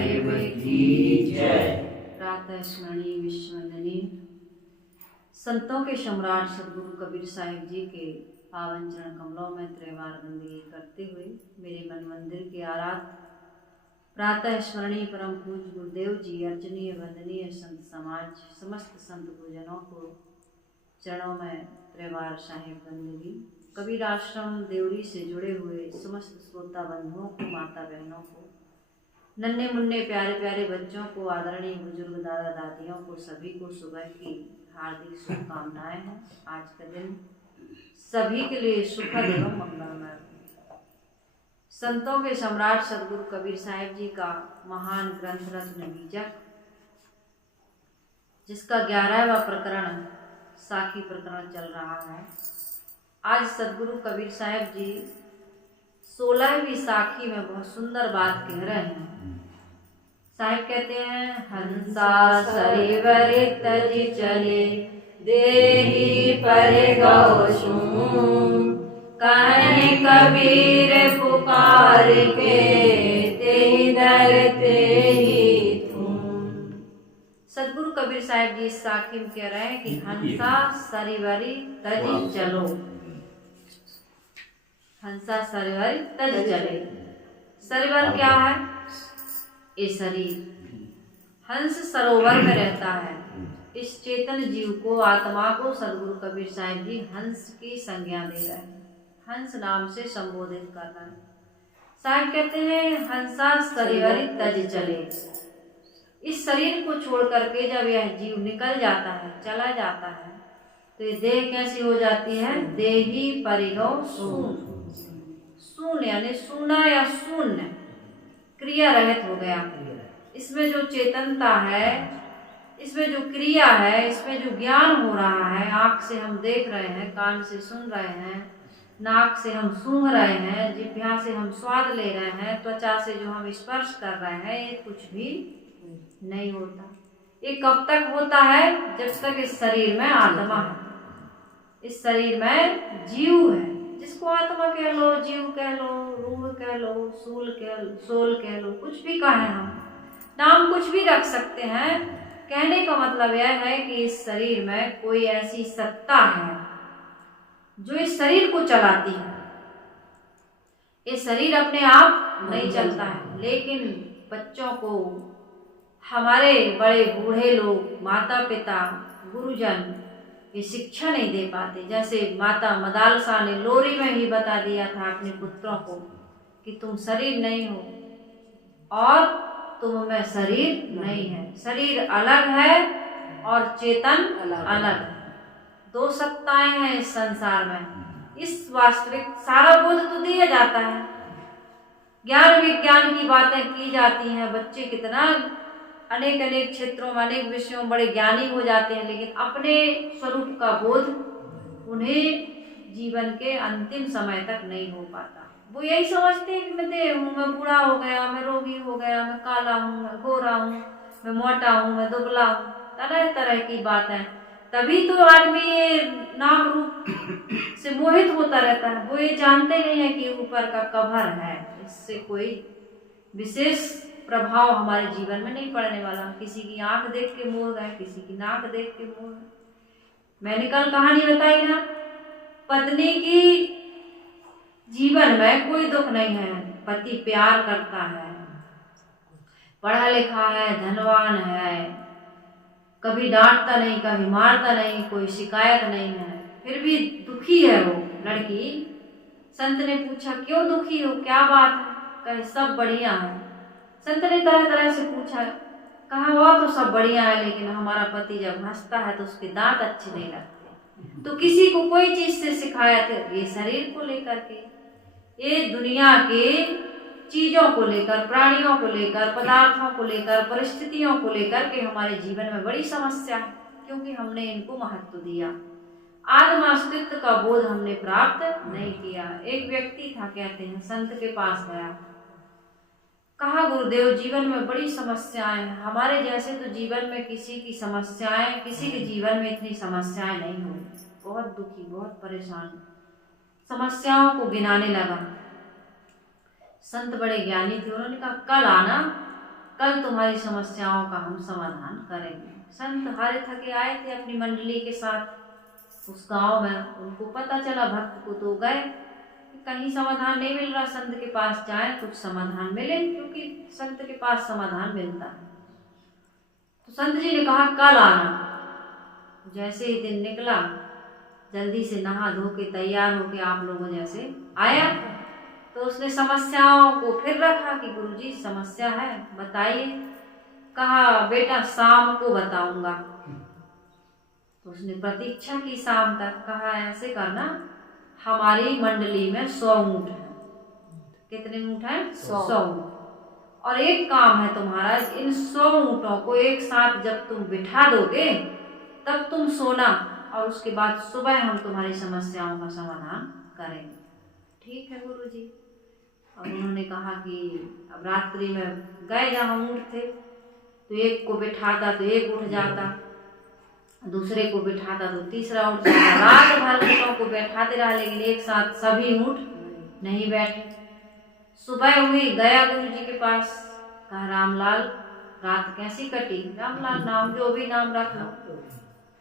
साहिब की जय। प्रातः स्मरणीय विश्ववंदनीय संतों के सम्राट सदगुरु कबीर साहिब जी के पावन चरण कमलों में त्रिवार वंदगी करते हुए मेरे मन मंदिर के आराध्य प्रातः स्मरणीय परम पूज्य गुरुदेव जी, अर्चनीय वंदनीय संत समाज, समस्त संत गुरुजनों को चरणों में त्रिवार साहिब वंदगी। कबीर आश्रम देवरी से जुड़े हुए समस्त श्रोता बंधुओं को, माता बहनों को, नन्हे मुन्ने प्यारे प्यारे बच्चों को, आदरणीय बुजुर्ग दादा दादियों को, सभी को सुबह की हार्दिक शुभकामनाएं हैं। आज का दिन सभी के लिए सुखद एवं मंगलमय। संतों के सम्राट सदगुरु कबीर साहिब जी का महान ग्रंथ रत्न बीजक, जिसका 11वां प्रकरण साखी प्रकरण चल रहा है। आज सदगुरु कबीर साहिब जी 16वीं साखी में बहुत सुंदर बात कह रहे हैं। साहिब कहते हैं, हंसा सरिवर तजि चले, देहि परे गौ सूं, कहे कबीर पुकार के, तेहि दर तेहि तुम। सदगुरु कबीर साहिब जी इस साखी में कह रहे हैं कि हंसा सरिवरी तजि चलो, हंसा सरिवरी तजि चले। सरिवर क्या है? ये शरीर। हंस सरोवर में रहता है। इस चेतन जीव को, आत्मा को सदगुरु कबीर साहिब जी हंस की संज्ञा दे रहे हैं, हंस नाम से संबोधित कर रहे हैं। साहिब कहते हैं, हंसा सरिवरी तज चले। इस शरीर को छोड़ करके जब यह जीव निकल जाता है, चला जाता है, तो ये देह कैसी हो जाती है? देही परिगौ शून्य। शून्य यानी सूना या शून्य, क्रिया रहित हो गया। इसमें जो चेतनता है, इसमें जो क्रिया है, इसमें जो ज्ञान हो रहा है, आंख से हम देख रहे हैं, कान से सुन रहे हैं, नाक से हम सूंघ रहे हैं, जिह्वा से हम स्वाद ले रहे हैं, त्वचा से जो हम स्पर्श कर रहे हैं, ये कुछ भी नहीं होता। ये कब तक होता है? जब तक इस शरीर में आत्मा है, इस शरीर में जीव है, जिसको आत्मा कह लो, जीव कह लो, रूह कह लो, सोल कह लो, कुछ भी कहें हम, नाम कुछ भी रख सकते हैं। कहने का मतलब यह है कि इस शरीर में कोई ऐसी सत्ता है जो इस शरीर को चलाती है। ये शरीर अपने आप नहीं चलता है, लेकिन बच्चों को हमारे बड़े बूढ़े लोग, माता पिता, गुरुजन ये शिक्षा नहीं दे पाते। जैसे माता मदालसा ने लोरी में ही बता दिया था अपने पुत्रों को कि तुम शरीर नहीं हो और तुम में शरीर नहीं है। शरीर अलग है और चेतन अलग है। दो सत्ताएं हैं इस संसार में। इस वास्तविक सारा बोध तो दिया जाता है, ज्ञान विज्ञान की बातें की जाती हैं, बच्चे कितना अनेक अनेक क्षेत्रों में, अनेक विषयों में बड़े ज्ञानी हो जाते हैं, लेकिन अपने स्वरूप का बोध उन्हें जीवन के अंतिम समय तक नहीं हो पाता। वो यही समझते हैं कि मैं देह हूँ, मैं बूढ़ा हो गया, मैं रोगी हो गया, मैं काला हूँ, मैं गोरा हूँ, मैं मोटा हूँ, मैं दुबला हूँ, तरह तरह की बातें। तभी तो आदमी ये नाम रूप से मोहित होता रहता है। वो ये जानते नहीं है कि ऊपर का कवर है, इससे कोई विशेष प्रभाव हमारे जीवन में नहीं पड़ने वाला। किसी की आंख देख के मोह गए, किसी की नाक देख के मोह गए। मैंने कल कहानी बताई ना, पत्नी की जीवन में कोई दुख नहीं है, पति प्यार करता है, पढ़ा लिखा है, धनवान है, कभी डांटता नहीं, कभी मारता नहीं, कोई शिकायत नहीं है, फिर भी दुखी है वो लड़की। संत ने पूछा, क्यों दुखी हो, क्या बात है? कहे सब बढ़िया है। संत ने तरह तरह से पूछा, कहा वो तो सब बढ़िया है, लेकिन हमारा पति जब हंसता है तो उसके दांत अच्छे नहीं लगते। तो किसी को कोई चीज से शिकायत, ये शरीर को लेकर के, ये दुनिया के चीजों को लेकर, प्राणियों को लेकर, पदार्थों को लेकर, परिस्थितियों को लेकर के हमारे जीवन में बड़ी समस्या है, क्योंकि हमने इनको महत्व दिया। आत्म अस्तित्व का बोध हमने प्राप्त नहीं किया। एक व्यक्ति था, कहते हैं, संत के पास गया, कहा गुरुदेव जीवन में बड़ी समस्याएं हैं। हमारे जैसे तो जीवन में किसी की समस्याएं, किसी के जीवन में इतनी समस्याएं नहीं हुई। बहुत दुखी, बहुत परेशान, समस्याओं को गिनाने लगा। संत बड़े ज्ञानी थे, उन्होंने कहा कल आना, कल तुम्हारी समस्याओं का हम समाधान करेंगे। संत हारे थके आए थे अपनी मंडली के साथ उस गांव में। उनको पता चला भक्त को तो गए, कहीं समाधान नहीं मिल रहा, संत के पास जाए कुछ समाधान मिले, क्योंकि संत के पास समाधान मिलता है। तो संत जी ने कहा कल आना। जैसे ही दिन निकला, जल्दी से नहा धो के तैयार होके आप लोगों जैसे आया, तो उसने समस्याओं को फिर रखा कि गुरुजी समस्या है बताइए। कहा बेटा शाम को बताऊंगा। तो उसने प्रतीक्षा की शाम तक। कहा ऐसे करना, हमारी मंडली में 100 ऊंट है। कितने ऊंट हैं? 100 ऊंट। और एक काम है तुम्हारा, इन 100 ऊंटों को एक साथ जब तुम बिठा दोगे तब तुम सोना, और उसके बाद सुबह हम तुम्हारी समस्याओं का समाधान करेंगे। ठीक है गुरुजी। और उन्होंने कहा कि अब रात्रि में गए जहाँ ऊंट थे, तो एक को बिठाता तो एक उठ जाता, दूसरे को बिठाता तो तीसरा उठ जाता। रात भर ऊँटों को बैठाते रहा, लेकिन एक साथ सभी ऊँट नहीं बैठे। सुबह हुई, गया गुरुजी के पास। कहा रामलाल रात कैसी कटी? रामलाल नाम जो भी नाम रख लो।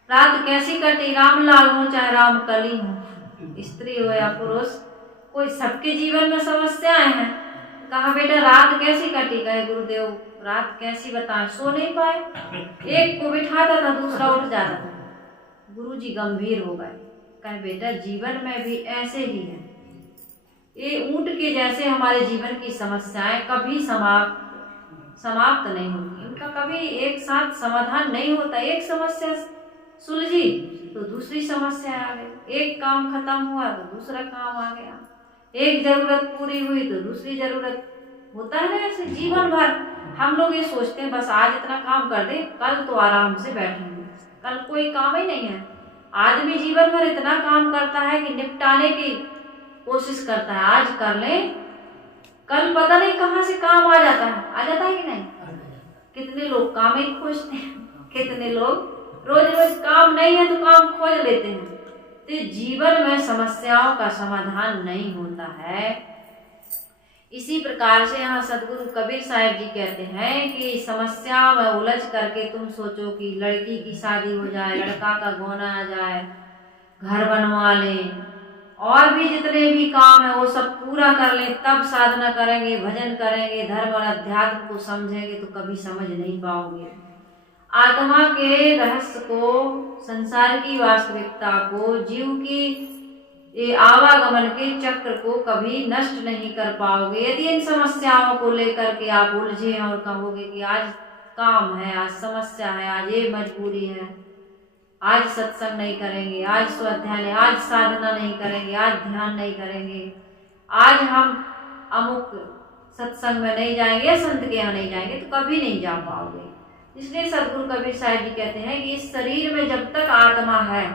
रात कैसी कटी? रामलाल हो चाहे रामकली हो, स्त्री हो या पुरुष, कोई सबके जीवन में समस्याएं हैं। कहा बेटा रात कैसी कटी? गए गुरुदेव रात कैसी बताएं, सो नहीं पाए, एक को बिठाता था दूसरा उठ जाता था। गुरुजी गंभीर हो गए। कहे बेटा जीवन में भी ऐसे ही है, ये ऊंट के जैसे हमारे जीवन की समस्याएं कभी समाप्त नहीं होती, उनका कभी एक साथ समाधान नहीं होता। एक समस्या सुलझी तो दूसरी समस्या आ गई, एक काम खत्म हुआ तो दूसरा काम आ गया, एक जरूरत पूरी हुई तो दूसरी जरूरत। होता है ना ऐसे जीवन भर। हम लोग ये सोचते हैं बस आज इतना काम कर दे, कल तो आराम से बैठेंगे, कल कोई काम ही नहीं है। आदमी जीवन भर इतना काम करता है कि निपटाने की कोशिश करता है, आज कर ले, कल पता नहीं कहाँ से काम आ जाता है कि नहीं। कितने लोग काम ही खोजते हैं, कितने लोग रोज रोज काम नहीं है तो काम खोज लेते हैं। तो जीवन में समस्याओं का समाधान नहीं होता है। इसी प्रकार से यहाँ सदगुरु कबीर साहब जी कहते हैं कि समस्या में उलझ करके तुम सोचो कि लड़की की शादी हो जाए, लड़का का गोना आ जाए, घर बनवा लें, और भी जितने भी काम है वो सब पूरा कर लें, तब साधना करेंगे, भजन करेंगे, धर्म और अध्यात्म को समझेंगे तो कभी समझ नहीं पाओगे। आत्मा के रहस्य को, संसार की वास्तविकता को, जीव की ये आवागमन के चक्र को कभी नष्ट नहीं कर पाओगे यदि इन समस्याओं को लेकर के आप उलझे और कहोगे कि आज काम है, आज समस्या है, आज ये मजबूरी है, आज सत्संग नहीं करेंगे, आज स्वाध्याय, आज साधना नहीं करेंगे, आज ध्यान नहीं करेंगे, आज हम अमुक सत्संग में नहीं जाएंगे, संत के यहाँ नहीं जाएंगे, तो कभी नहीं जा पाओगे। इसलिए सदगुरु कबीर साहब जी कहते हैं कि इस शरीर में जब तक आत्मा है,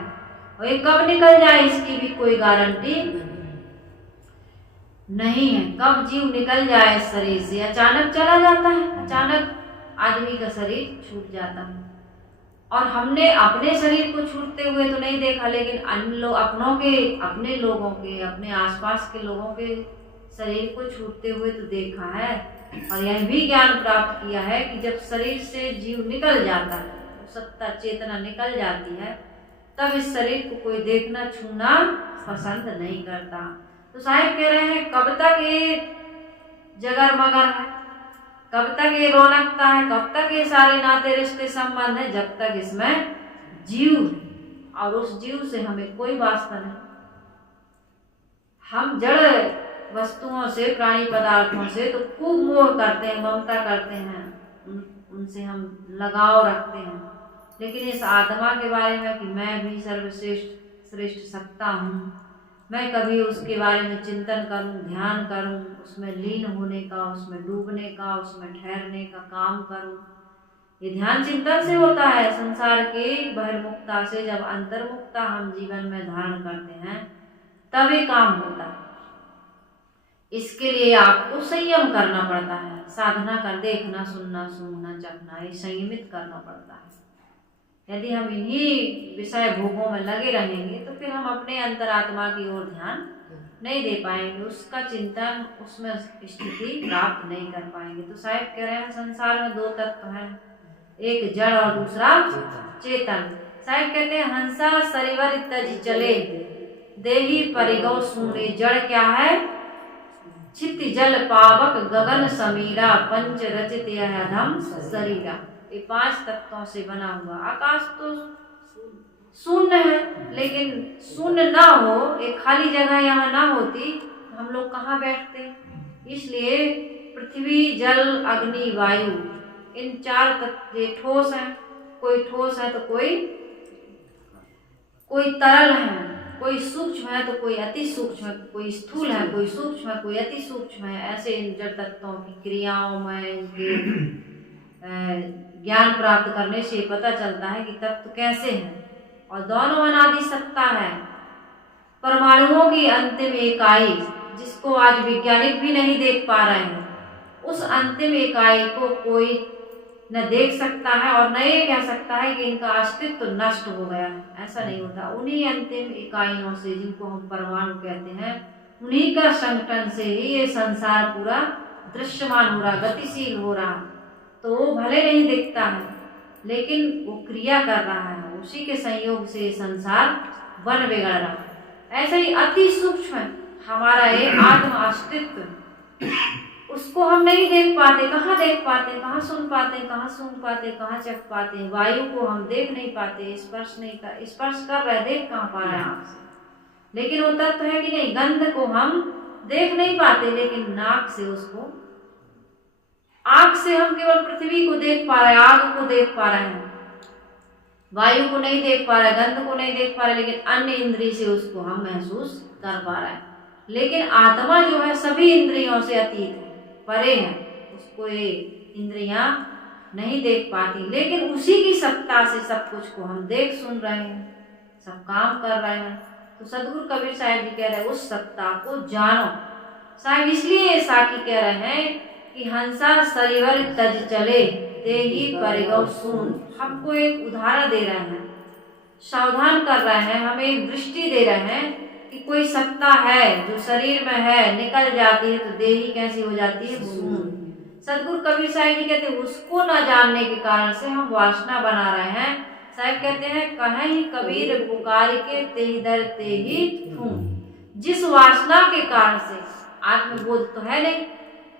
और ये कब निकल जाए इसकी भी कोई गारंटी नहीं है। कब जीव निकल जाए इस शरीर से, अचानक चला जाता है, अचानक आदमी का शरीर छूट जाता है। और हमने अपने शरीर को छूटते हुए तो नहीं देखा, लेकिन अन्य लोग अपने लोगों के, अपने आसपास के लोगों के शरीर को छूटते हुए तो देखा है। और यह भी ज्ञान प्राप्त किया है कि जब शरीर से जीव निकल जाता है, सत्ता चेतना निकल जाती है, तब इस शरीर को कोई देखना छूना पसंद नहीं करता। तो साहिब कह रहे हैं कब तक ये जगर मगर है, कब तक ये रौनकता है, कब तक ये सारे नाते रिश्ते संबंध है, जब तक इसमें जीव है और उस जीव से हमें कोई वास्ता नहीं। हम जड़ वस्तुओं से, प्राणी पदार्थों से तो खूब मोह करते हैं, ममता करते हैं, उनसे हम लगाव रखते हैं, लेकिन इस आत्मा के बारे में कि मैं भी श्रेष्ठ सत्ता हूँ, मैं कभी उसके बारे में चिंतन करूं, ध्यान करूं, उसमें लीन होने का, उसमें डूबने का, उसमें ठहरने का काम करूं। ये ध्यान चिंतन से होता है। संसार के बहिर्मुखता से जब अंतर्मुखता हम जीवन में धारण करते हैं तब ये काम होता है। इसके लिए आपको संयम करना पड़ता है, साधना कर देखना, सुनना, सूंघना, चखना, ये संयमित करना पड़ता है। यदि हम इन्हीं विषय भोगों में लगे रहेंगे तो फिर हम अपने अंतरात्मा की ओर ध्यान नहीं दे पाएंगे, उसका चिंतन उसमें स्थिति प्राप्त नहीं कर पाएंगे। तो साहिब कह रहे हैं संसार में दो तत्व हैं, एक जड़ और दूसरा चेतन। साहिब कहते हैं हंसा सरिवर तज चले देही परिगौ सुने। जड़ क्या है? चित जल पावक गगन समीरा पंच रचित यह अधम शरीरा। ये 5 तत्वों से बना हुआ। आकाश तो शून्य है, लेकिन शून्य ना हो, एक खाली जगह यहाँ ना होती हम लोग कहाँ बैठते। इसलिए पृथ्वी जल अग्नि वायु इन 4 तत्व ये ठोस है। कोई ठोस है तो कोई तरल है, कोई सूक्ष्म है तो कोई अति सूक्ष्म है, कोई स्थूल है, कोई सूक्ष्म है, कोई अति सूक्ष्म है। ऐसे इन जड़ तत्वों की क्रियाओं में इनके ज्ञान प्राप्त करने से पता चलता है कि तत्व कैसे हैं। और दोनों अनादि सत्ता है। परमाणुओं की अंतिम इकाई जिसको आज वैज्ञानिक भी नहीं देख पा रहे हैं, उस अंतिम इकाई को कोई न देख सकता है और न ये कह सकता है कि इनका अस्तित्व नष्ट हो गया है। ऐसा नहीं होता। उन्हीं अंतिम इकाइयों से, जिनको हम परमाणु कहते हैं, उन्हीं का संगठन से ही ये संसार पूरा दृश्यमान हो रहा, गतिशील हो रहा। तो वो भले नहीं दिखता है, लेकिन वो क्रिया कर रहा है। उसी के संयोग से संसार बन बिगड़ रहा है। ऐसे ही अति सूक्ष्म हमारा ये आत्म अस्तित्व, उसको हम नहीं देख पाते। कहाँ देख पाते, कहाँ सुन पाते, कहाँ सूंघ पाते, कहाँ चख पाते। वायु को हम देख नहीं पाते, स्पर्श नहीं कर, स्पर्श कर रहे, देख कहाँ पा रहे हैं आँख से। लेकिन वो तत्व है कि नहीं, गंध को हम देख नहीं पाते, लेकिन नाक से उसको, आँख से हम केवल पृथ्वी को देख पा रहे हैं, आग को देख पा रहे हैं, वायु को नहीं देख पा रहे, गंध को नहीं देख पा रहे, लेकिन अन्य इंद्रिय से उसको हम महसूस कर पा रहे हैं। लेकिन आत्मा जो है सभी इंद्रियों से अतीत है, परे है, उसको ये इंद्रियां नहीं देख पाती, लेकिन उसी की सत्ता से सब कुछ को हम देख सुन रहे हैं, सब काम कर रहे हैं। तो सदगुरु कबीर साहब जी कह रहे हैं उस सत्ता को जानो। साहब इसलिए साकी कह रहे हैं कि हंसा सरिवर तज चले देही परिगौ सुन। हमको एक उदाहरण दे रहे हैं, सावधान कर रहे हैं, हमें एक दृष्टि दे रहे हैं कि कोई सत्ता है जो शरीर में है, निकल जाती है तो देही कैसी हो जाती है? सुन। सदगुरु कबीर साहब जी कहते हैं उसको न जानने के कारण से हम वासना बना रहे हैं। साहब कहते हैं कहें ही कबीर पुकार के तेहि दर तेहि थूम। जिस वासना के कारण से आत्मबोध तो है नहीं,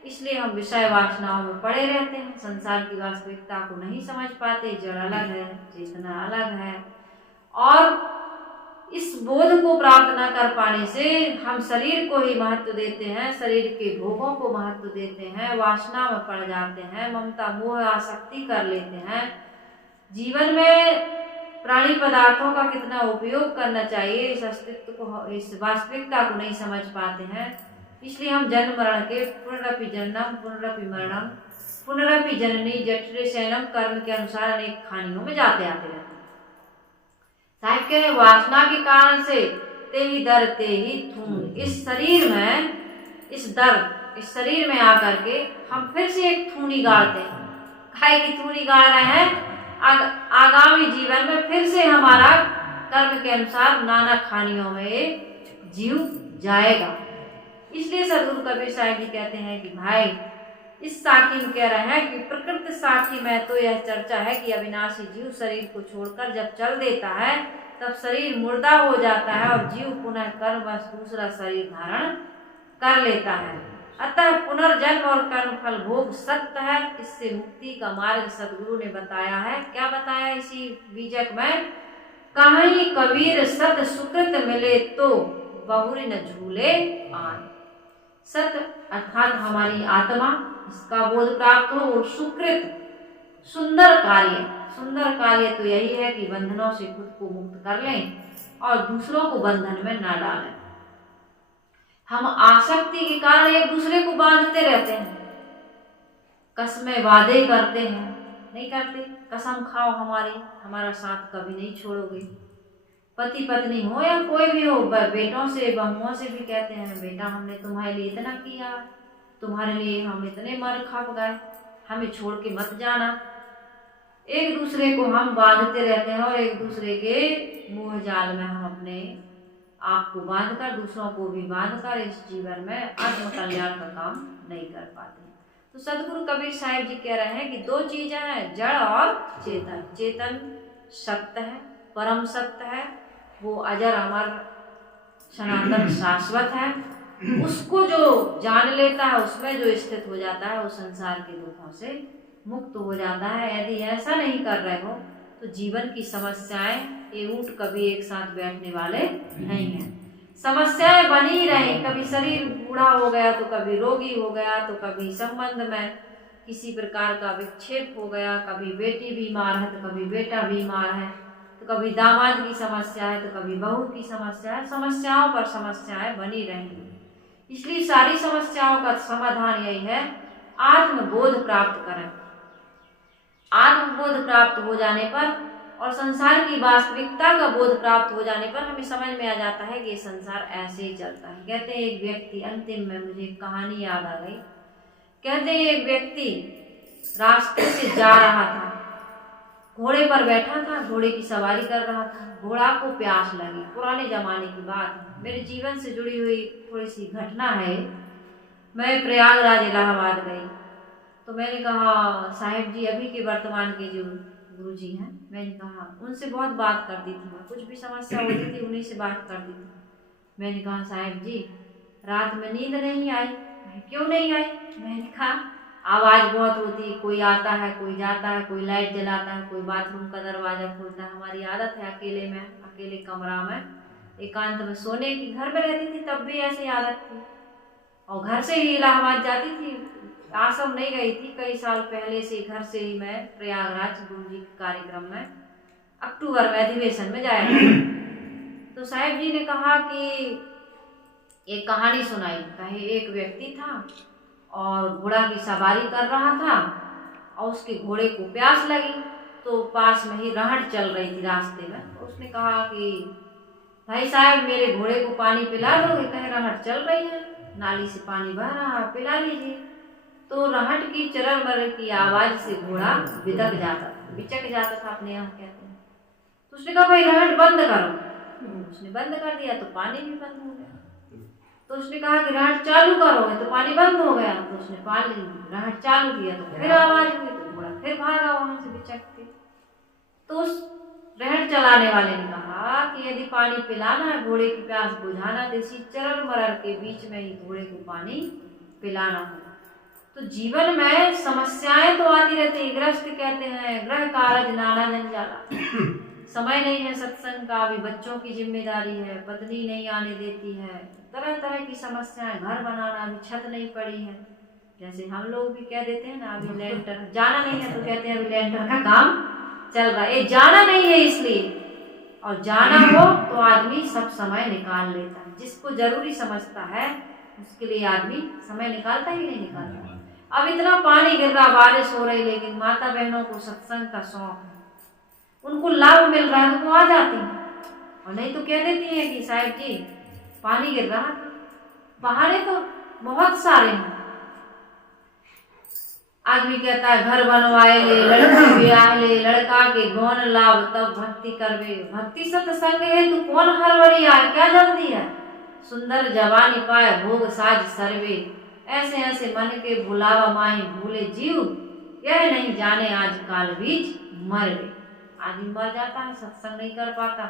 इसलिए हम विषय वासनाओं में पड़े रहते हैं, संसार की वास्तविकता को नहीं समझ पाते। जड़ अलग है, चेतना अलग है, और इस बोध को प्राप्त न कर पाने से हम शरीर को ही महत्व देते हैं, शरीर के भोगों को महत्व देते हैं, वासना में पड़ जाते हैं, ममता मोह आसक्ति कर लेते हैं। जीवन में प्राणी पदार्थों का कितना उपयोग करना चाहिए, इस अस्तित्व को, इस वास्तविकता को नहीं समझ पाते हैं। इसलिए हम जन्म मरण के पुनरपि जन्म पुनरपि मरणम पुनरपि जननी जठरे शयनम कर्म के अनुसार अनेक खानियों में जाते आते रहते हैं। साहिब कह रहे वासना के कारण से तेहि दर तेहि थूम। इस शरीर में, इस शरीर में आकर के हम फिर से एक थूनी गाड़ते हैं। काहे की थूनी गाड़ रहे हैं? आगामी जीवन में फिर से हमारा कर्म के अनुसार नाना खानियों में जीव जाएगा। इसलिए सदगुरु कबीर साहब जी कहते हैं कि भाई इस साखी में कह रहे हैं कि प्रकृति साखी में तो यह चर्चा है कि अविनाशी जीव शरीर को छोड़कर जब चल देता है तब शरीर मुर्दा हो जाता है और जीव पुनः कर्मवश दूसरा शरीर धारण कर लेता है। अतः पुनर्जन्म और कर्म फल भोग सत्य है। इससे मुक्ति का मार्ग सदगुरु ने बताया है। क्या बताया इसी बीजक में? कहीं कबीर सत सुकृत मिले तो बहुरी न झूले आन। सत्य अर्थात हमारी आत्मा, इसका बोध प्राप्त हो, और सुकृत सुंदर कार्य तो यही है कि बंधनों से खुद को मुक्त कर लें और दूसरों को बंधन में न डालें। हम आसक्ति के कारण एक दूसरे को बांधते रहते हैं, कसमें वादे करते हैं, नहीं करते? कसम खाओ हमारा साथ कभी नहीं छोड़ोगे। पति पत्नी हो या कोई भी हो, बेटों से बहुओं से भी कहते हैं बेटा हमने तुम्हारे लिए इतना किया, तुम्हारे लिए हम इतने मर खप गए, हमें छोड़ के मत जाना। एक दूसरे को हम बांधते रहते हैं और एक दूसरे के मोह जाल में हम अपने आपको बांधकर, दूसरों को भी बांधकर इस जीवन में आत्म कल्याण का काम नहीं कर पाते। तो सदगुरु कबीर साहिब जी कह रहे हैं कि दो चीजें हैं, जड़ और चेतन। चेतन सत्य है, परम सत्य है, वो अजर अमर सनातन शाश्वत है। उसको जो जान लेता है, उसमें जो स्थित हो जाता है, वो संसार के दुखों से मुक्त हो जाता है। यदि ऐसा नहीं कर रहे हो तो जीवन की समस्याएं ये ऊंट कभी एक साथ बैठने वाले नहीं हैं। समस्याएं बनी ही रही, कभी शरीर बूढ़ा हो गया तो कभी रोगी हो गया, तो कभी संबंध में किसी प्रकार का विक्षेप हो गया, कभी बेटी बीमार है तो कभी बेटा बीमार है, तो कभी दामाद की समस्या है तो कभी बहू की समस्या है। समस्याओं पर समस्याएं बनी रहेंगी। इसलिए सारी समस्याओं का समाधान यही है, आत्मबोध प्राप्त करें। आत्मबोध प्राप्त हो जाने पर और संसार की वास्तविकता का बोध प्राप्त हो जाने पर हमें समझ में आ जाता है कि ये संसार ऐसे ही चलता है। कहते हैं एक व्यक्ति, अंतिम में मुझे एक कहानी याद आ गई। कहते हैं एक व्यक्ति रास्ते से जा रहा था, घोड़े पर बैठा था, घोड़े की सवारी कर रहा था। घोड़ा को प्यास लगी, पुराने जमाने की बात है, मेरे जीवन से जुड़ी हुई थोड़ी सी घटना है। मैं प्रयागराज इलाहाबाद गई तो मैंने कहा साहिब जी, अभी के वर्तमान के जो गुरु जी हैं, मैंने कहा उनसे बहुत बात करती थी मैं, कुछ भी समस्या होती थी उन्हीं से बात करती थी। मैंने कहा साहिब जी रात में नींद नहीं आई। क्यों नहीं आई? मैंने कहा आवाज़ बहुत होती, कोई आता है कोई जाता है, कोई लाइट जलाता है, कोई बाथरूम का दरवाज़ा खोलता है। हमारी आदत है अकेले में, अकेले कमरा में एकांत में सोने की, घर में रहती थी तब भी ऐसी आदत थी, और घर से ही इलाहाबाद जाती थी, आश्रम नहीं गई थी। कई साल पहले से घर से ही मैं प्रयागराज गुरु जी के कार्यक्रम में अक्टूबर में अधिवेशन में जाया तो साहिब जी ने कहा कि एक कहानी सुनाई। कहे एक व्यक्ति था और घोड़ा की सवारी कर रहा था और उसके घोड़े को प्यास लगी, तो पास में ही रहट चल रही थी रास्ते में। तो उसने कहा कि भाई साहब मेरे घोड़े को पानी पिला दोगे? कहे रहट चल रही है, नाली से पानी बह रहा है, पिला लीजिए। तो रहट की चरर मरर की आवाज से घोड़ा बिचक जाता था अपने यहाँ कहते हैं। तो उसने कहा भाई रहट बंद करो। उसने बंद कर दिया तो पानी भी बंद हो गया। तो उसने कहा कि रहट चालू करोगे तो पानी बंद हो गया। तो उसने रहट चालू किया तो फिर आवाज हुई, तो घोड़ा फिर भागा वहां से बिचक के। तो उस रहट चलाने वाले ने कहा कि यदि पानी पिलाना है, घोड़े की प्यास बुझाना, तो इसी चरर मरर के बीच में ही घोड़े को पानी पिलाना होगा। तो जीवन में समस्याएं तो आती रहती है। गृहस्थ कहते हैं ग्रह कारज नाना जंजाला, समय नहीं है सत्संग का, अभी बच्चों की जिम्मेदारी है, पत्नी नहीं आने देती है, तरह तरह की समस्याएं, घर बनाना, अभी छत नहीं पड़ी है। जैसे हम लोग भी कह देते हैं ना अभी लेंटर जाना नहीं है, तो कहते हैं अभी लेंटर का काम चल रहा है। जाना नहीं है इसलिए, और जाना हो तो आदमी सब समय निकाल लेता है। जिसको जरूरी समझता है उसके लिए आदमी समय निकालता ही नहीं निकालता। अब इतना पानी गिर रहा, बारिश हो रही, लेकिन माता बहनों को सत्संग का शौक है, उनको लाभ मिल रहा है तो वो आ जाती हैं, और नहीं तो कह देती हैं कि साहिब जी पानी गिर रहा था। बहाने तो बहुत सारे हैं। आदमी कहता है घर बनवाए ले, लड़की ब्याह ले, लड़का के गौन लाभ तब भक्ति करवे। भक्ति सत्संग है तो कौन हरवरी आए, क्या जल्दी है? सुंदर जवानी पाए भोग साज सर्वे, ऐसे ऐसे मन के भुलावा माही भूले जीव, यह नहीं जाने आज काल बीच मरवे। आदमी मर जाता है, सत्संग नहीं कर पाता,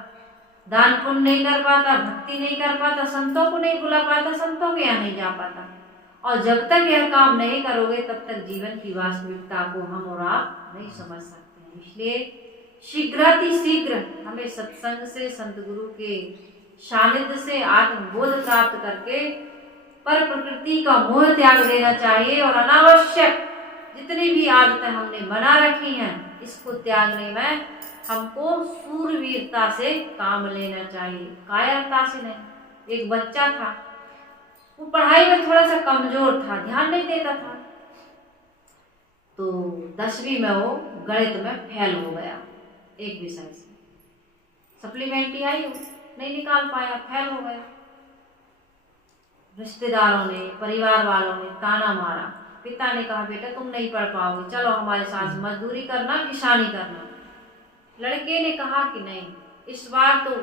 दान पुण्य नहीं कर पाता, भक्ति नहीं कर पाता, संतों को नहीं बुला पाता, संतों के यहाँ नहीं जा पाता। और जब तक यह काम नहीं करोगे तब तक जीवन की वास्तविकता को हम और आप नहीं समझ सकते हैं। इसलिए शीघ्र हमें सत्संग से, संत गुरु के सानिध्य से आत्मबोध प्राप्त करके पर प्रकृति का मोह त्याग देना चाहिए, और अनावश्यक जितनी भी आदतें हमने बना रखी हैं इसको त्यागने में हमको सूरवीरता से काम लेना चाहिए, कायरता से नहीं। एक बच्चा था, वो पढ़ाई में थोड़ा सा कमजोर था, ध्यान नहीं देता था, तो 10वीं में वो गणित में फेल हो गया। एक विषय से सप्लीमेंट्री आई, नहीं निकाल पाया, फेल हो गया। रिश्तेदारों ने, परिवार वालों ने ताना मारा। पिता ने कहा बेटा तुम नहीं पढ़ पाओगे, चलो हमारे साथ मजदूरी करना, किसानी करना। लड़के ने कहा कि नहीं, इस बार तो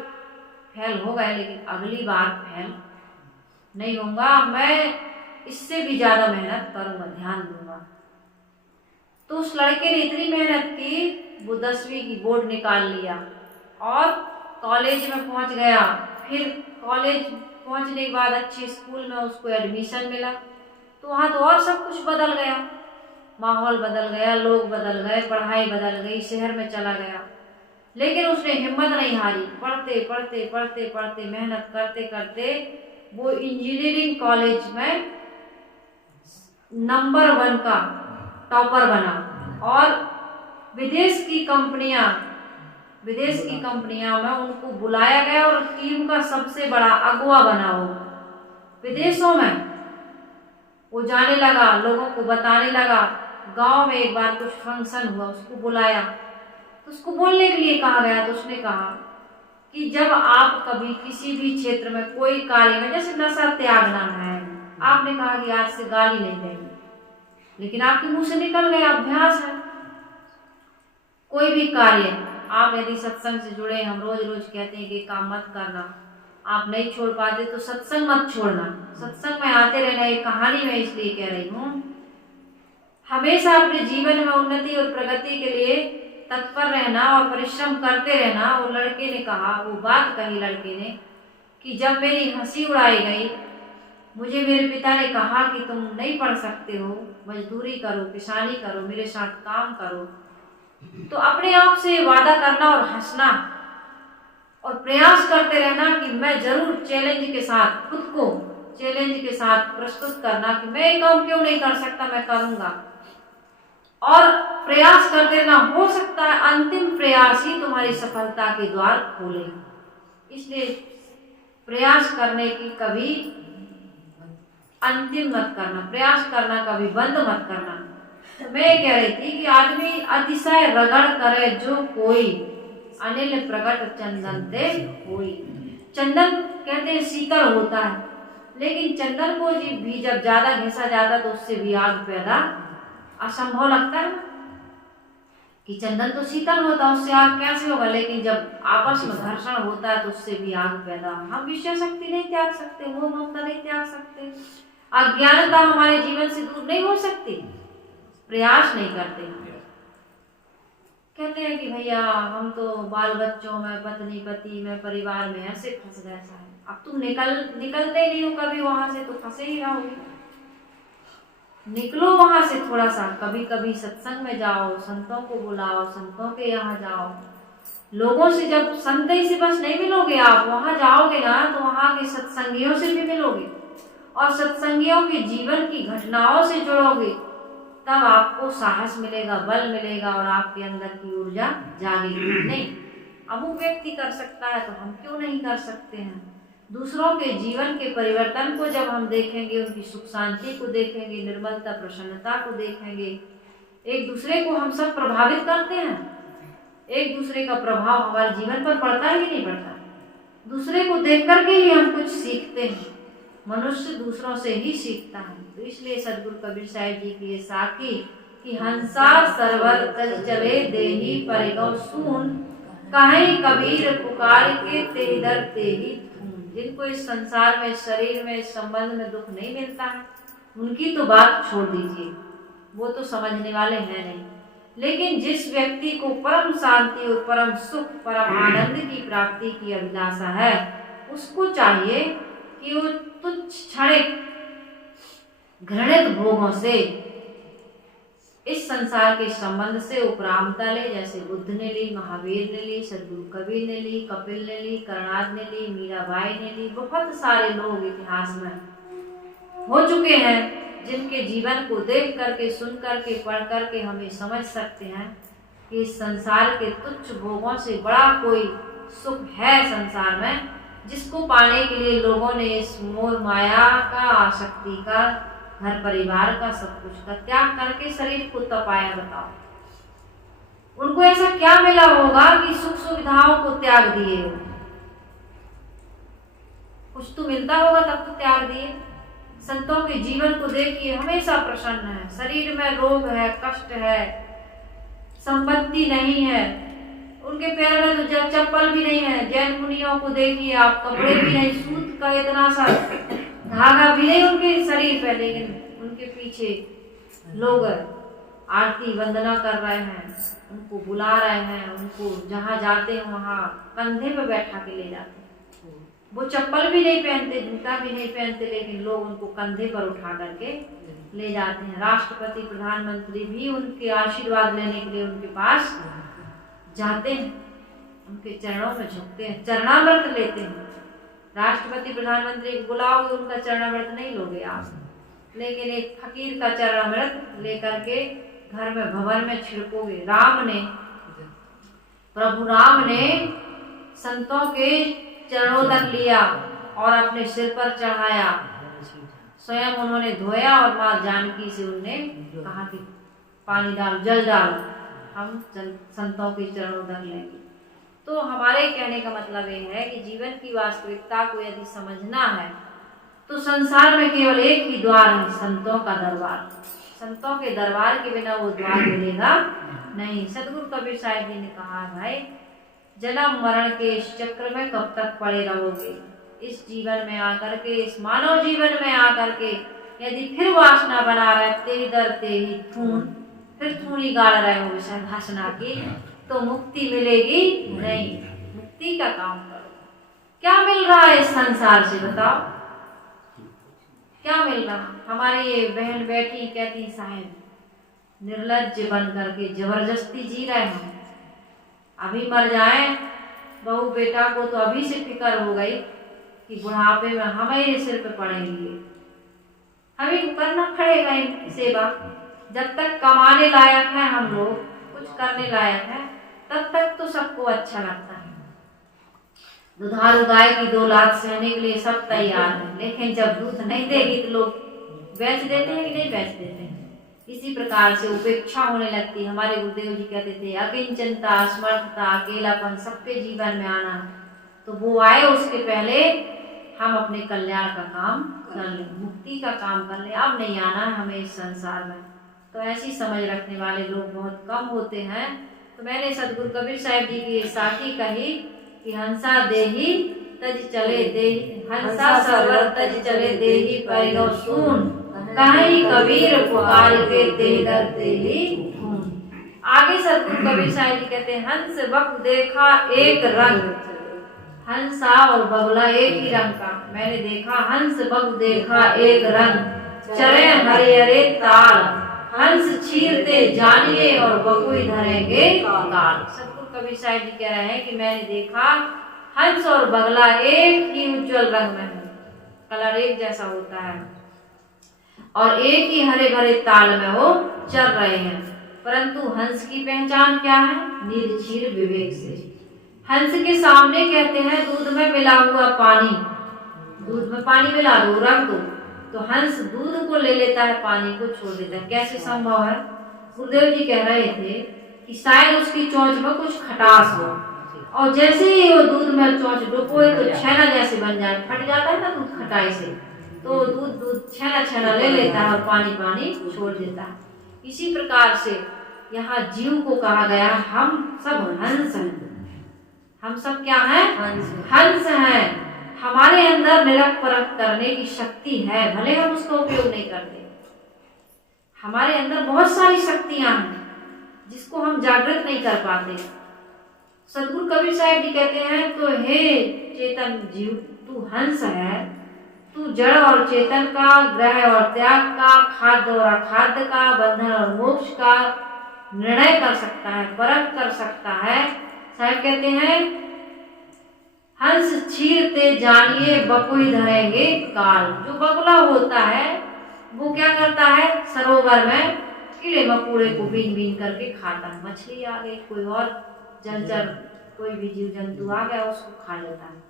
फेल हो गए, लेकिन अगली बार फेल नहीं होऊंगा, मैं इससे भी ज्यादा मेहनत करूंगा, ध्यान दूंगा। तो उस लड़के ने इतनी मेहनत की, वो 10वीं की बोर्ड निकाल लिया और कॉलेज में पहुंच गया। फिर कॉलेज पहुंचने के बाद अच्छे स्कूल में उसको एडमिशन मिला, तो वहाँ तो और सब कुछ बदल गया, माहौल बदल गया, लोग बदल गए, पढ़ाई बदल गई, शहर में चला गया। लेकिन उसने हिम्मत नहीं हारी, पढ़ते पढ़ते पढ़ते पढ़ते मेहनत करते करते वो इंजीनियरिंग कॉलेज में नंबर 1 का टॉपर बना और विदेश की कंपनियां में उनको बुलाया गया और टीम का सबसे बड़ा अगुवा बना। वो विदेशों में वो जाने लगा, लोगों को बताने लगा। गांव में एक बार कुछ फंक्शन हुआ, उसको बुलाया तो उसको बोलने के लिए कहा गया, तो उसने कहा कि जब आप कभी किसी भी क्षेत्र में कोई कार्य में, जैसे नशा त्यागना है, आपने कहा कि आज से गाली नहीं देंगे, लेकिन आपके मुंह से निकल गया, अभ्यास है। कोई भी कार्य आप यदि सत्संग से जुड़े, हम रोज रोज कहते हैं कि काम मत करना, आप नहीं छोड़ पाते तो सत्संग मत छोड़ना, सत्संग में आते रहना। एक कहानी मैं इसलिए कह रही हूँ, हमेशा अपने जीवन में उन्नति और प्रगति के लिए तत्पर रहना और परिश्रम करते रहना। वो लड़के ने कहा, वो बात कही लड़के ने कि जब मेरी हंसी उड़ाई गई, मुझे मेरे पिता ने कहा कि तुम नहीं पढ़ सकते हो, मजदूरी करो, किसानी करो, मेरे साथ काम करो, तो अपने आप से वादा करना और हंसना और प्रयास करते रहना कि मैं जरूर चैलेंज के साथ, खुद को चैलेंज के साथ प्रस्तुत करना कि मैं ये काम क्यों नहीं कर सकता, मैं करूंगा। और प्रयास करते रहना, हो सकता है अंतिम प्रयास ही तुम्हारी सफलता के द्वार खोले। इसलिए प्रयास करने की कभी अंतिम मत करना, प्रयास करना कभी बंद मत करना। मैं कह रही थी कि आदमी अतिशय रगड़ करे जो कोई, अनिल प्रगट चंदन ते होई। चंदन कहते हैं शीतल होता है, लेकिन चंदन को भी जब ज्यादा घिसा जाता तो उससे भी आग पैदा असंभव लगता है कि चंदन तो शीतल होता है, उससे आग कैसे होगा, लेकिन जब आपस में घर्षण होता है तो उससे भी आग पैदा। हम विषय शक्ति नहीं त्याग सकते, वो ममता नहीं त्याग सकते, अज्ञानता हमारे जीवन से दूर नहीं हो सकती, प्रयास नहीं करते। कहते हैं कि भैया हम तो बाल बच्चों में, पत्नी पति में, परिवार में ऐसे फंस गए हैं, अब तुम निकलते नहीं हो कभी वहां से, तो फंसे ही रहोगे। निकलो वहां से थोड़ा सा, कभी कभी सत्संग में जाओ, संतों को बुलाओ, संतों के यहाँ जाओ। लोगों से जब संत से बस नहीं मिलोगे, आप वहां जाओगे ना तो वहां के सत्संगियों से भी मिलोगे और सत्संगियों के जीवन की घटनाओं से जुड़ोगे, तब आपको साहस मिलेगा, बल मिलेगा और आपके अंदर की ऊर्जा जागेगी। नहीं, अमुक व्यक्ति कर सकता है तो हम क्यों नहीं कर सकते हैं। दूसरों के जीवन के परिवर्तन को जब हम देखेंगे, उनकी सुख शांति को देखेंगे, निर्मलता प्रसन्नता को देखेंगे, एक दूसरे को हम सब प्रभावित करते हैं, एक दूसरे का प्रभाव हमारे जीवन पर पड़ता है कि नहीं पड़ता। दूसरे को देख करके ही हम कुछ सीखते हैं, मनुष्य दूसरों से ही सीखता है। तो इसलिए सदगुरु कबीर साहिब जी की ये साखी कि हंसा सरवर तज चले देही परिगौ सून, कहीं कबीर पुकार के तेहि दर तेहि धून। जिनको इस संसार में, शरीर में, इस संबंध में दुख नहीं मिलता है, उनकी तो बात छोड़ दीजिए, वो तो समझने वाले हैं नहीं। लेकिन जिस व्यक्ति को परम शांति और परम सुख, परम आनंद की प्राप्ति की अभिलाषा है, उसको चाहिए कि वो तुच्छ क्षणिक घृणित भोगों से, इस संसार के संबंध से उपरामता ले। जैसे बुद्ध ने ली, महावीर ने ली, सदगुरु कबीर ने ली, कपिल ने ली, कर्णाद ने ली, मीराबाई ने ली, बहुत सारे लोग इतिहास में हो चुके हैं जिनके जीवन को देख करके, सुन करके, पढ़ करके हमें समझ सकते हैं कि इस संसार के तुच्छ भोगों से बड़ा कोई सुख है संसार में, जिसको पाने के लिए लोगों ने इस मोह माया का, आसक्ति का, घर परिवार का, सब कुछ का त्याग करके शरीर को तपाया। बताओ उनको ऐसा क्या मिला होगा कि सुख सुविधाओं को त्याग दिए हो? कुछ तो मिलता होगा तब तो त्याग दिए। संतों के जीवन को देखिए, हमेशा प्रसन्न है, शरीर में रोग है, कष्ट है, संपत्ति नहीं है, उनके पैर में तो जब चप्पल भी नहीं है। जैन मुनियों को देखिए आप, कपड़े भी नहीं, सूत का इतना सा धागा भी नहीं उनके शरीर पे, लेकिन उनके पीछे लोग आरती वंदना कर रहे हैं, उनको बुला रहे हैं, उनको जहाँ जाते हैं वहाँ कंधे पे बैठा के ले जाते हैं। वो चप्पल भी नहीं पहनते, जूता भी नहीं पहनते, लेकिन लोग उनको कंधे पर उठा करके ले जाते हैं। राष्ट्रपति प्रधानमंत्री भी उनके आशीर्वाद लेने के लिए उनके पास जाते हैं, उनके चरणों में झुकते हैं, चरणामृत लेते हैं। राष्ट्रपति प्रधानमंत्री को बुलाओगे, उनका चरणामृत नहीं लोगे आप, लेकिन एक फकीर का चरणामृत लेकर के घर में भवन में छिड़कोगे। प्रभु राम ने संतों के चरणोदक लिया और अपने सिर पर चढ़ाया, स्वयं उन्होंने धोया और माँ जानकी से उन्होंने कहा कि पानी डाल, जल डाल, हम संतों के चरणोदक लेंगे। तो हमारे कहने का मतलब ये है कि जीवन की वास्तविकता को यदि समझना है तो संसार में केवल एक ही द्वार है, संतों का दरबार। संतों के दरबार के बिना वो द्वार मिलेगा नहीं। सदगुरु कबीर साहिब जी ने कहा, भाई जन्म मरण के इस चक्र में कब तक पड़े रहोगे। इस जीवन में आकर के, इस मानव जीवन में आकर के यदि फिर वासना बना रहे ही डरते ही थून, फिर थूनी गाड़ रहे हो विषय भाषणा की, तो मुक्ति मिलेगी नहीं। मुक्ति का काम करो। क्या मिल रहा है इस संसार से बताओ, क्या मिल रहा? हमारी ये बहन बैठी कहती, साहब निर्लज्ज बन करके जबरदस्ती जी रहे हैं, अभी मर जाए बहू बेटा को तो अभी से फिक्र हो गई कि बुढ़ापे में हमें सिर पे पड़ेंगे, हमें करना पड़ेगा इनकी सेवा। जब तक कमाने लायक है हम लोग, कुछ करने लायक है, तब तक तो सबको अच्छा लगता है। दुधारू गाय की 2 लाख सहने के लिए सब तैयार है, लेकिन जब दूध नहीं देगी तो लोग बेच देते हैं कि नहीं बेच देते हैं। इसी प्रकार से उपेक्षा होने लगती है। हमारे गुरुदेव जी कहते थे, अकिंचनता, असमर्थता, अकेलापन सबके जीवन में आना, तो वो आए उसके पहले हम अपने कल्याण का काम कर लें, मुक्ति का काम कर लें। अब नहीं आना है हमें इस संसार में। तो ऐसी समझ रखने वाले लोग बहुत कम होते हैं। तो मैंने सदगुरु कबीर साहिब जी की साखी कही कि हंसा देही तज चले देही, हंसा सरवर तज चले देही पैगो सून, कहीं कबीर पुकार के तेही दर तेही खून। आगे सदगुरु कबीर साहिब जी कहते हैं, हंस बक देखा एक रंग, हंसा और बगुला एक ही रंग का मैंने देखा। हंस बक देखा एक रंग, चले हरे हरे ताल, हंस चीरते जानिए और बकुई धरेंगे काल। सदगुरु कबीर साहिब जी कह रहे हैं कि मैंने देखा हंस और बगला एक ही उज्जवल रंग में है, कलर एक जैसा होता है, और एक ही हरे भरे ताल में वो चल रहे हैं। परंतु हंस की पहचान क्या है? निर्चीर विवेक से। हंस के सामने कहते हैं दूध में मिला हुआ पानी, दूध में पानी मिला दो, रख दो, तो हंस दूध को ले लेता है, पानी को छोड़ देता है। कैसे संभव है? गुरुदेव जी कह रहे थे कि शायद उसकी चोंच में कुछ खटास हो, और जैसे ही वो दूध में चोंच डुबोए तो छेना जैसे बन जाए, फट जाता है ना दूध खटाई से, तो दूध छेना छेना ले लेता है और पानी पानी छोड़ देता है। इसी प्रकार से यहाँ जीव को कहा गया, हम सब हंस हैं। हम सब क्या हैं? हंस हैं। हमारे अंदर निरख परख करने की शक्ति है, भले हम उसका उपयोग नहीं करते। हमारे अंदर बहुत सारी शक्तियां हैं जिसको हम जागृत नहीं कर पाते। सदगुरु कबीर साहिब जी कहते हैं, तो हे चेतन जीव, तू हंस है, तू जड़ और चेतन का, ग्रह और त्याग का, खाद्य और अखाद्य का, बंधन और मोक्ष का निर्णय कर सकता है, परख कर सकता है। साहिब कहते हैं, हंस चीरते जानिए बकुई धरेंगे काल। जो बगुला होता है वो क्या करता है? सरोवर में कीड़े मकोड़े को बीन बीन करके खाता है। मछली आ गई, कोई और जलचर कोई भी जीव जंतु आ गया, उसको खा लेता है।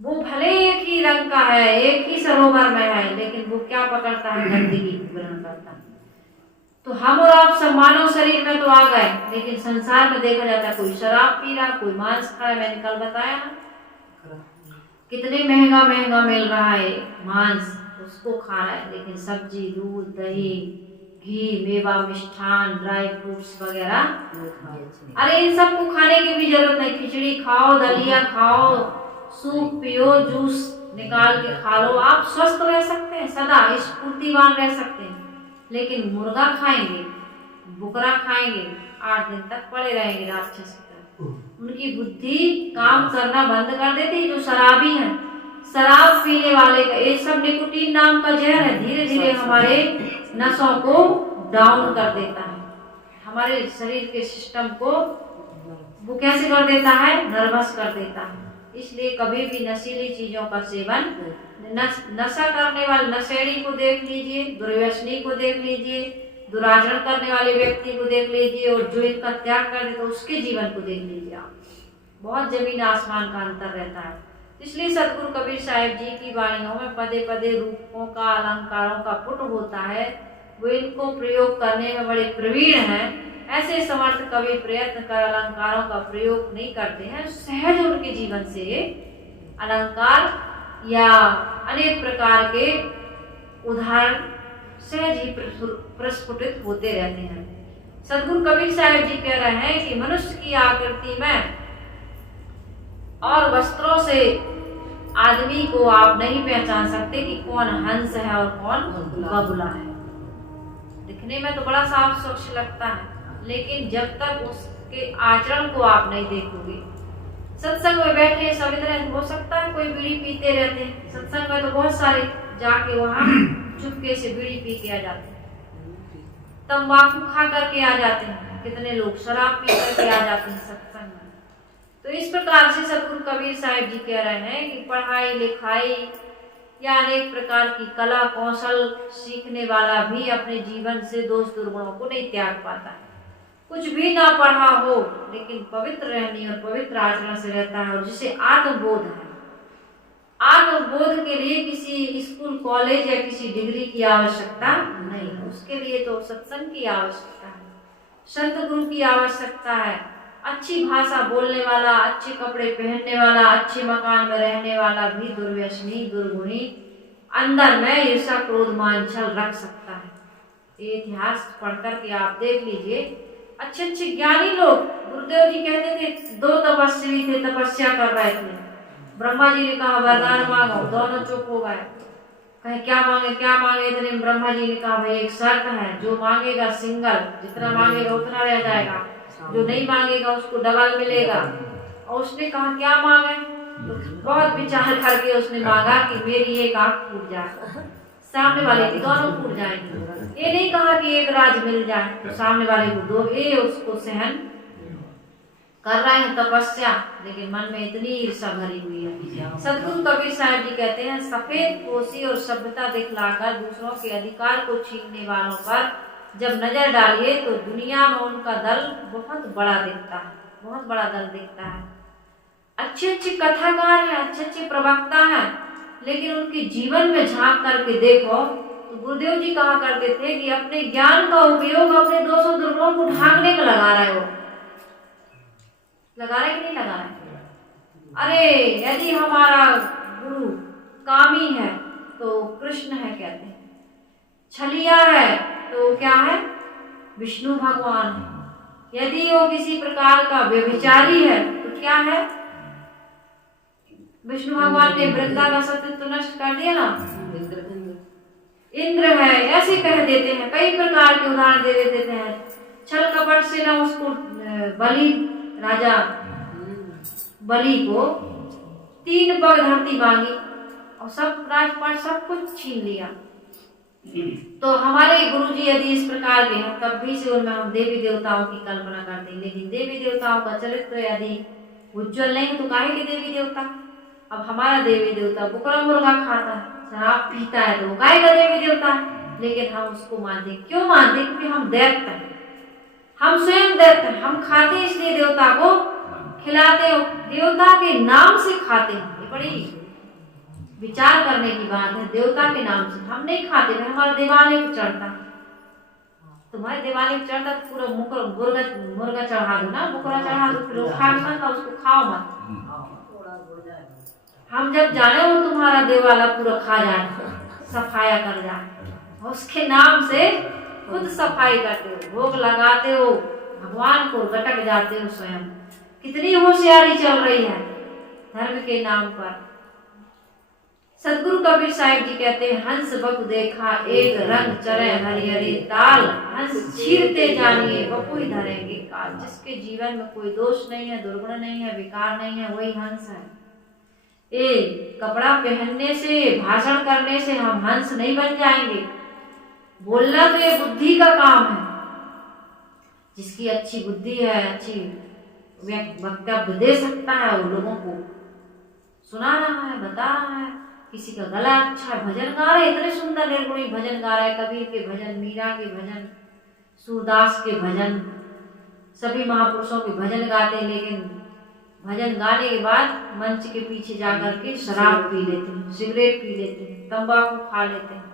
वो भले एक ही रंग का है, एक ही सरोवर में है, लेकिन वो क्या पकड़ता है? गंदगी को ग्रहण करता है। तो हम और आप सब मानव शरीर में तो आ गए, लेकिन संसार में देखा जाता है कोई शराब पी रहा, कोई मांस खा रहा है। मैंने कल बताया ना कितने महंगा महंगा मिल रहा है मांस, उसको खा रहा है, लेकिन सब्जी, दूध, दही, घी, मेवा, मिष्ठान, ड्राई फ्रूट्स वगैरह। अरे इन सब को खाने की भी जरूरत नहीं। खिचड़ी खाओ, दलिया खाओ, सूप पियो, जूस निकाल के खा लो, आप स्वस्थ रह सकते हैं, सदा स्फूर्तिवान रह सकते हैं। लेकिन मुर्गा खाएंगे, बुकरा खाएंगे, 8 दिन तक पड़े रहेंगे राक्षस की तरह। उनकी बुद्धि काम करना बंद कर देती है। जो शराबी है, शराब पीने वाले का ये सब निकोटीन नाम का जहर है, धीरे धीरे हमारे नसों को डाउन कर देता है, हमारे शरीर के सिस्टम को वो कैसे कर देता है, नर्वस कर देता है। इसलिए कभी भी नशीली चीजों का सेवन, नशा करने वाले नशेड़ी को देख लीजिए, दुर्व्यसनी को देख लीजिए, दुराचरण करने वाले व्यक्ति को देख लीजिए, और जो इनका त्याग कर देता है उसके जीवन को देख लीजिए आप। बहुत जमीन आसमान का अंतर रहता है। इसलिए सदगुरु कबीर साहिब जी की वाणियों में पदे पदे रूपों का, अलंकारों का पुट होता है। वो इनको प्रयोग करने में बड़े प्रवीण हैं। ऐसे समर्थ कवि प्रयत्न कर अलंकारों का प्रयोग नहीं करते हैं, सहज उनके जीवन से अलंकार या अनेक प्रकार के उदाहरण सहज ही प्रस्फुटित होते रहते हैं। सदगुरु कबीर साहिब जी कह रहे हैं कि मनुष्य की आकृति में और वस्त्रों से आदमी को आप नहीं पहचान सकते कि कौन हंस है और कौन बगुला है। दिखने में तो बड़ा साफ स्वच्छ लगता है, लेकिन जब तक उसके आचरण को आप नहीं देखोगे। सत्संग में बैठे सब इतने, हो सकता है कोई बीड़ी पीते रहते हैं, सत्संग में तो बहुत सारे जाके वहां चुपके से बीड़ी पी के आ जाते हैं, तंबाकू खा करके आ जाते हैं, कितने लोग शराब पी करके आ जाते हैं सत्संग में। तो इस प्रकार से सदगुरु कबीर साहिब जी कह रहे हैं कि पढ़ाई लिखाई या अनेक प्रकार की कला कौशल सीखने वाला भी अपने जीवन से दोष दुर्गुणों को नहीं त्याग पाता है। कुछ भी ना पढ़ा हो लेकिन पवित्र रहनी और पवित्र आचरण से रहता है, और जिसे आत्मबोध है। आत्मबोध के लिए किसी स्कूल कॉलेज या किसी डिग्री की आवश्यकता नहीं, उसके लिए तो सत्संग की आवश्यकता है, संत गुरु की आवश्यकता है, अच्छी भाषा बोलने वाला, अच्छे कपड़े पहनने वाला, अच्छे मकान में रहने वाला भी दुर्व्यसनी दुर्गुणी अंदर में ईर्ष्या क्रोध मान छल रख सकता है। ये इतिहास पढ़ करके आप देख लीजिए, अच्छे अच्छे ज्ञानी लोग, गुरुदेव जी कहते थे 2 तपस्वी थे, तपस्या कर रहे थे। ब्रह्मा जी ने कहा वरदान मांगो, दोनों चुप हो गए। कहे क्या मांगे, इतने ब्रह्मा जी ने कहा भाई एक शर्त है, जो मांगेगा सिंगल, जितना मांगेगा उतना रह जाएगा, जो नहीं मांगेगा उसको डबल मिलेगा। और उसने कहा क्या मांगे, तो बहुत विचार करके उसने मांगा कि मेरी एक आंख फूट जाए, सामने वाले की दोनों फूट जाएंगे। ये नहीं कहा कि एक राज मिल जाए, तो सामने वाले को 2, ये उसको सहन कर रहे हैं तपस्या, लेकिन मन में इतनी ईर्ष्या भरी हुई है। सदगुरु कबीर साहिब जी कहते हैं सफेद पोशी और सभ्यता दिखलाकर दूसरों के अधिकार को छीनने वालों पर जब नजर डालिए तो दुनिया में उनका दल बहुत बड़ा दिखता है, बहुत बड़ा दल दिखता है। अच्छे अच्छे कथाकार हैं, अच्छे अच्छे प्रवक्ता हैं, लेकिन उनके जीवन में झांक करके देखो तो गुरुदेव जी कहा करते थे कि अपने ज्ञान का उपयोग अपने दोषों दुर्गुणों को ढांकने का लगा रहे हो। लगा रहे कि नहीं लगा रहे? अरे यदि हमारा गुरु कामी है तो कृष्ण है कहते हैं, छलिया है तो क्या है, विष्णु भगवान है। यदि वो किसी प्रकार का व्यभिचारी है तो क्या है, विष्णु भगवान ने वृंदा का सत्य नष्ट कर दिया ना, इंद्र है, ऐसे कह देते हैं। कई प्रकार के उदाहरण दे देते हैं। छल कपट से ना उसको बलि, राजा बलि को 3 पग धरती मांगी और सब राजपाट सब कुछ छीन लिया। तो हमारे गुरुजी यदि इस प्रकार के हैं तब भी से उनमें हम देवी देवताओं की कल्पना करते हैं, लेकिन देवी देवताओं का चरित्र यदि उज्जवल नहीं तो काहे के देवी देवता। अब हमारा देवी देवता बुकरा मुर्गा खाता है, शराब पीता है, तो काहे का देवी देवता है, लेकिन हम उसको मानते। क्यों मानते? क्योंकि हम दैत्य हैं, हम स्वयं दैत्य हैं। हम खाते इसलिए देवता को खिलाते हो, देवता के नाम से खाते हैं। ये बड़ी विचार करने की बात है। देवता के नाम से हम नहीं खाते, हमारे दिवाले को चढ़ता है। तुम्हारे दिवाले को चढ़ता तो पूरा मुर्गा चढ़ा दो ना, बुकरा चढ़ा दो, फिर खा मत, उसको खाओ मत। हम जब जाने वो तुम्हारा देवाला पूरा खा जाए, सफाया कर जाए, उसके नाम से खुद सफाई करते हो, भोग लगाते हो, भगवान को गटक जाते हो स्वयं। कितनी होशियारी चल रही है धर्म के नाम पर। सदगुरु कबीर साहिब जी कहते हैं, हंस बक देखा एक रंग, चरे हरिहरे ताल, हंस छीरते जानिए बपुई धरेंगे काल। जिसके जीवन में कोई दोष नहीं है, दुर्गुण नहीं है, विकार नहीं है, वही हंस है। ये कपड़ा पहनने से, भाषण करने से हम हंस नहीं बन जाएंगे। बोलना तो ये बुद्धि का काम है। जिसकी अच्छी बुद्धि है, अच्छी वक्तव्य दे सकता है, वो लोगों को सुना रहा है, बता रहा है। किसी का गला अच्छा है, भजन गा रहे, इतने सुंदर निर्गुणी भजन गा रहे, कबीर के भजन, मीरा के भजन, सूरदास के भजन, सभी महापुरुषों के भजन गाते हैं। लेकिन भजन गाने के बाद मंच के पीछे जाकर के शराब पी लेते हैं, सिगरेट पी लेते हैं, तंबाकू खा लेते हैं।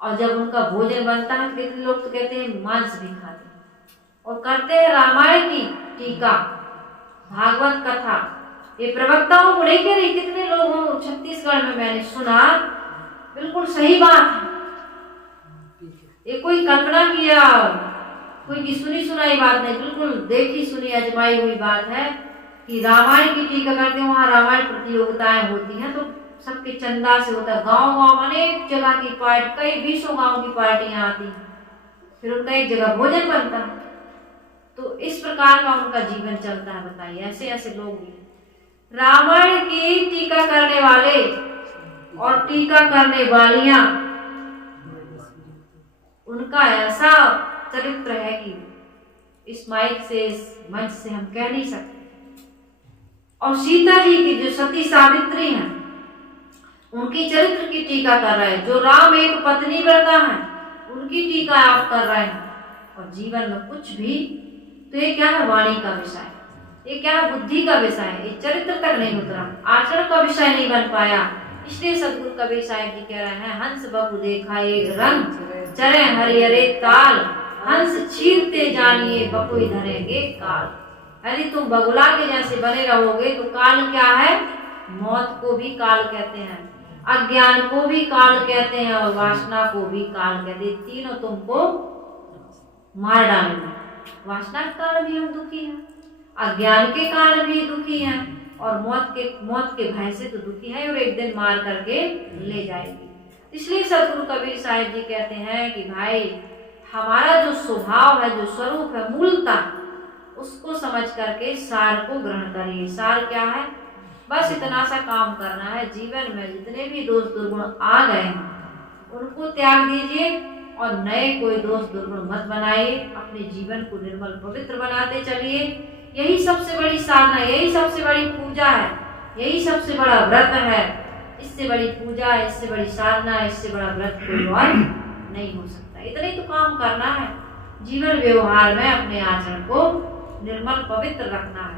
और जब उनका भोजन बनता है, कितने लोग तो कहते हैं मांस भी खाते हैं, और करते हैं रामायण की टीका, भागवत कथा। ये प्रवक्ताओं को लेकर ही कितने लोग छत्तीसगढ़ में मैंने सुना, बिल्कुल सही बात है। ये कोई कल्पना किया, कोई की सुनी सुनाई बात नहीं, बिल्कुल देखी सुनी अजमाई हुई बात है कि रामायण की टीका करते हैं। वहाँ रामायण प्रतियोगिताएं होती हैं, तो सबके चंदा से होता है। गाँव अनेक जगह की पार्टी, कई 20 गाँव की पार्टियां आती हैं, फिर उनका एक जगह भोजन बनता है। तो इस प्रकार का उनका जीवन चलता है। बताइए, ऐसे ऐसे लोग भी। रामायण की टीका करने वाले और टीका करने वालियां, उनका ऐसा चरित्र है कि इस माइक से, इस मंच से हम कह नहीं सकते। और सीता जी की जो सती सावित्री हैं, उनकी चरित्र की टीका कर रहे हैं। जो राम एक पत्नी व्रता है, उनकी टीका आप कर रहे हैं। और जीवन में कुछ भी, तो ये क्या है, वाणी का विषय है, ये क्या है, बुद्धि का विषय है, ये चरित्र तक नहीं उतरा, आचरण का विषय नहीं बन पाया। इसलिए सदगुरु कबीर साहिब जी कह रहे हैं, हंस बबू देखा एक रंग, चरे हरिहरे ताल, हंस छीरते जानिए बपुई धरेंगे काल। यदि तुम बगुला के जैसे बने रहोगे तो काल क्या है, मौत को भी काल कहते हैं, अज्ञान को भी काल कहते हैं, और वासना को भी काल कहते हैं। तीनों तुमको मार डालेंगे। वासना के कारण भी हम दुखी हैं, अज्ञान के कारण भी दुखी हैं, और मौत के भय से तो दुखी है, और एक दिन मार करके ले जाएगी। इसलिए सदगुरु कबीर साहिब जी कहते हैं कि भाई, हमारा जो स्वभाव है, जो स्वरूप है, मूलता, उसको समझ करके सार को ग्रहण करिए। सार क्या है, बस इतना सा काम करना है। जीवन में जितने भी दोष दुर्गुण आ गए हैं, उनको त्याग दीजिए, और नए कोई दोष दुर्गुण मत बनाइए। अपने जीवन को निर्मल पवित्र बनाते चलिए। यही सबसे बड़ी साधना, यही सबसे बड़ी पूजा है, यही सबसे बड़ा व्रत है। इससे बड़ी पूजा, इससे बड़ी साधना, इससे बड़ा व्रत कोई और नहीं हो सकता। इतना ही तो काम करना है। जीवन व्यवहार में अपने आचरण को निर्मल पवित्र रखना है,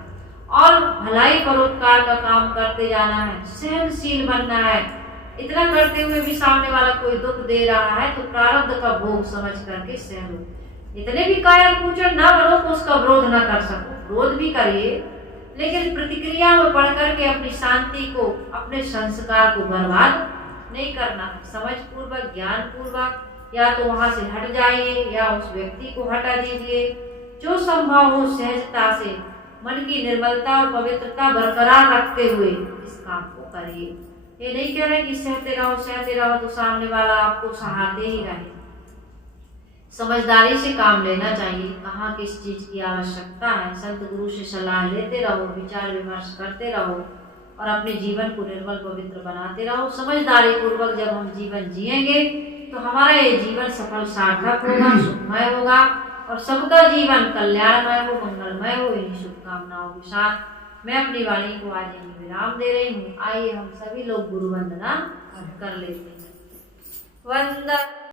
और भलाई परोपकार का काम करते जाना है, सहनशील बनना है। इतना करते हुए भी सामने वाला कोई दुख दे रहा है तो प्रारब्ध का भोग समझ करके सह लो। इतने भी कायर पूजन ना बनो कि उसका विरोध ना कर सको, विरोध भी करिए, लेकिन प्रतिक्रिया में पढ़ करके अपनी शांति को, अपने संस्कार को बर्बाद नहीं करना है। समझ पूर्वक, ज्ञान पूर्वक, या तो वहां से हट जाइए या उस व्यक्ति को हटा दीजिए। जो संभव हो सहजता से, मन की निर्मलता और पवित्रता बरकरार रखते हुए इस काम को करिए। ये नहीं कह रहे कि सहते रहो तो सामने वाला आपको सहारते ही रहे। समझदारी से काम लेना चाहिए, कहाँ किस चीज की आवश्यकता है। संत गुरु से सलाह लेते रहो, विचार विमर्श करते रहो, और अपने जीवन को निर्मल पवित्र बनाते रहो। समझदारी पूर्वक जब हम जीवन जिएंगे तो हमारा ये जीवन सफल सार्थक होगा, सुखमय होगा, और सबका जीवन कल्याणमय हो, मंगलमय हो। इन्हीं शुभकामनाओं के साथ मैं अपनी वाणी को आज यहीं विराम दे रही हूँ। आइए हम सभी लोग गुरु वंदना कर लेते हैं। वंदना।